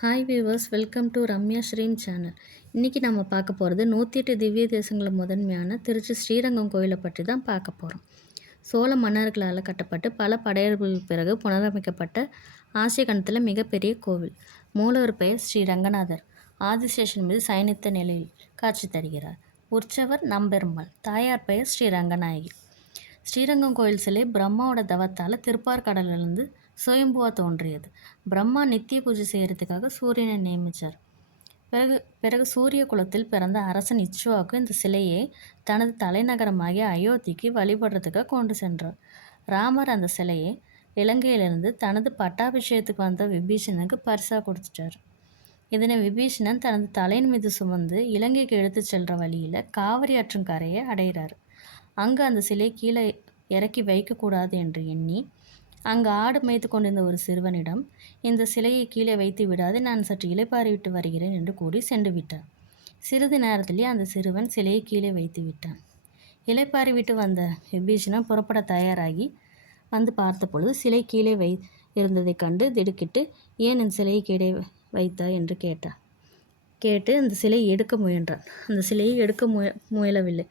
Hi viewers, welcome to Ramya ஸ்ரீம் channel. இன்றைக்கி நம்ம பார்க்க போகிறது 108 திவ்ய தேசங்களில் முதன்மையான திருச்சி ஸ்ரீரங்கம் கோயிலை பற்றி தான் பார்க்க போகிறோம். சோழ மன்னர்களால் கட்டப்பட்டு பல படையெடுப்புகளுக்கு பிறகு புனரமைக்கப்பட்ட ஆசிய கண்டத்தில் மிகப்பெரிய கோவில். மூலவர் பெயர் ஸ்ரீ ரங்கநாதர். ஆதிசேஷன் மீது சயனித்த நிலையில் காட்சி தருகிறார். உற்சவர் நம்பெருமாள். தாயார் பெயர் ஸ்ரீ ரங்கநாயகி. ஸ்ரீரங்கம் கோயில் சிலை பிரம்மாவோட தவத்தால் திருப்பார்கடலிருந்து சுயம்புவா தோன்றியது. பிரம்மா நித்திய பூஜை செய்கிறதுக்காக சூரியனை நியமித்தார். பிறகு சூரிய குலத்தில் பிறந்த அரசன் இச்வாக்கு இந்த சிலையை தனது தலைநகரமாகிய அயோத்திக்கு வழிபடுறதுக்காக கொண்டு சென்றார். ராமர் அந்த சிலையை இலங்கையிலிருந்து தனது பட்டாபிஷேகத்துக்கு வந்த விபீஷணனுக்கு பரிசாக கொடுத்துட்டார். இதனை விபீஷணன் தனது தலையின் மீது சுமந்து இலங்கைக்கு எடுத்து செல்கிற வழியில் காவிரி ஆற்றின் கரையை அடைகிறார். அங்கு அந்த சிலை கீழே இறக்கி வைக்கக்கூடாது என்று எண்ணி அங்கு ஆடு மேய்த்து கொண்டிருந்த ஒரு சிறுவனிடம், இந்த சிலையை கீழே வைத்து விடாது, நான் சற்று இளைப்பாறி விட்டு வருகிறேன் என்று கூறி சென்று விட்டார். சிறிது நேரத்திலேயே அந்த சிறுவன் சிலையை கீழே வைத்து விட்டான். இளைப்பாறி விட்டு வந்த விபீஷணன் புறப்பட தயாராகி வந்து பார்த்த பொழுது சிலை கீழே இருந்ததை கண்டு திடுக்கிட்டு, ஏன் இந்த சிலையை கீழே வைத்தாய் என்று கேட்டு அந்த சிலையை எடுக்க முயன்றான். அந்த சிலையை எடுக்க முயலவில்லை.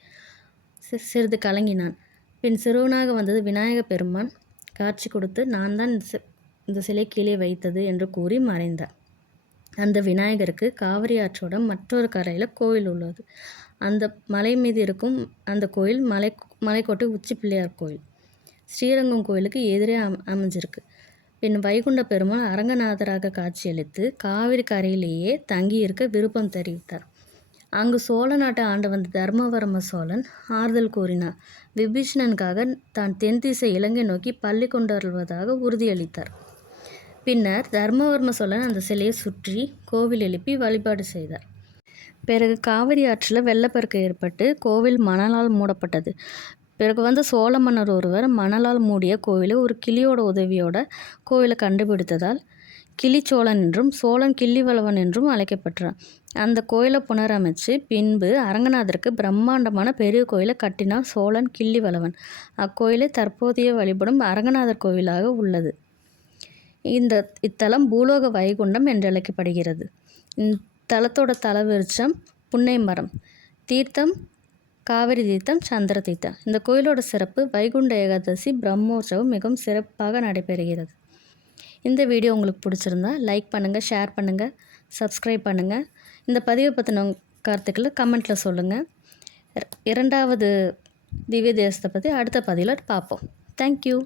சிறிது கலங்கினான். பின் சிறுவனாக வந்தது விநாயக பெருமான் காட்சி கொடுத்து, நான் தான் இந்த சிலை கீழே வைத்தது என்று கூறி மறைந்தார். அந்த விநாயகருக்கு காவிரி ஆற்றோட மற்றொரு கரையில் கோயில் உள்ளது. அந்த மலை மீது இருக்கும் அந்த கோயில் மலைக்கோட்டை உச்சி பிள்ளையார் கோயில். ஸ்ரீரங்கம் கோயிலுக்கு எதிரே அமைஞ்சிருக்கு. பின் வைகுண்ட பெருமாள் அரங்கநாதராக காட்சியளித்து காவிரி கரையிலேயே தங்கியிருக்க விருப்பம் தெரிவித்தார். அங்கு சோழ நாட்டை ஆண்டு வந்த தர்மவர்ம சோழன் ஆறுதல் கூறினார். விபீஷணனுக்காக தான் தென் திசை இலங்கை நோக்கி பள்ளி கொண்டருள்வதாக உறுதியளித்தார். பின்னர் தர்மவர்ம சோழன் அந்த சிலையை சுற்றி கோவில் எழுப்பி வழிபாடு செய்தார். பிறகு காவிரி ஆற்றில் வெள்ளப்பெருக்கு ஏற்பட்டு கோவில் மணலால் மூடப்பட்டது. பிறகு வந்த சோழ மன்னர் ஒருவர் மணலால் மூடிய கோவிலை ஒரு கிளியோட உதவியோட கோவிலை கண்டுபிடித்ததால் கிளிச்சோழன் என்றும் சோழன் கிள்ளிவளவன் என்றும் அழைக்கப்பட்டார். அந்த கோயிலை புனரமைச்சு பின்பு அரங்கநாதருக்கு பிரம்மாண்டமான பெரிய கோயிலை கட்டினார் சோழன் கிள்ளிவளவன். அக்கோயிலை தற்போதைய வழிபடும் அரங்கநாதர் கோவிலாக உள்ளது. இத்தலம் பூலோக வைகுண்டம் என்று அழைக்கப்படுகிறது. இத்தலத்தோட தலவிருட்சம் புன்னை மரம். தீர்த்தம் காவிரி தீர்த்தம், சந்திர தீர்த்தம். இந்த கோயிலோட சிறப்பு வைகுண்ட ஏகாதசி பிரம்மோற்சவம் மிகவும் சிறப்பாக நடைபெறுகிறது. இந்த வீடியோ உங்களுக்கு பிடிச்சிருந்தா லைக் பண்ணுங்கள், ஷேர் பண்ணுங்கள், சப்ஸ்கிரைப் பண்ணுங்கள். இந்த பதிவை பற்றின கருத்துக்களை கமெண்ட்டில் சொல்லுங்கள். இரண்டாவது திவ்ய தேசத்தை பற்றி அடுத்த பதிவில் பார்ப்போம். தேங்க்யூ.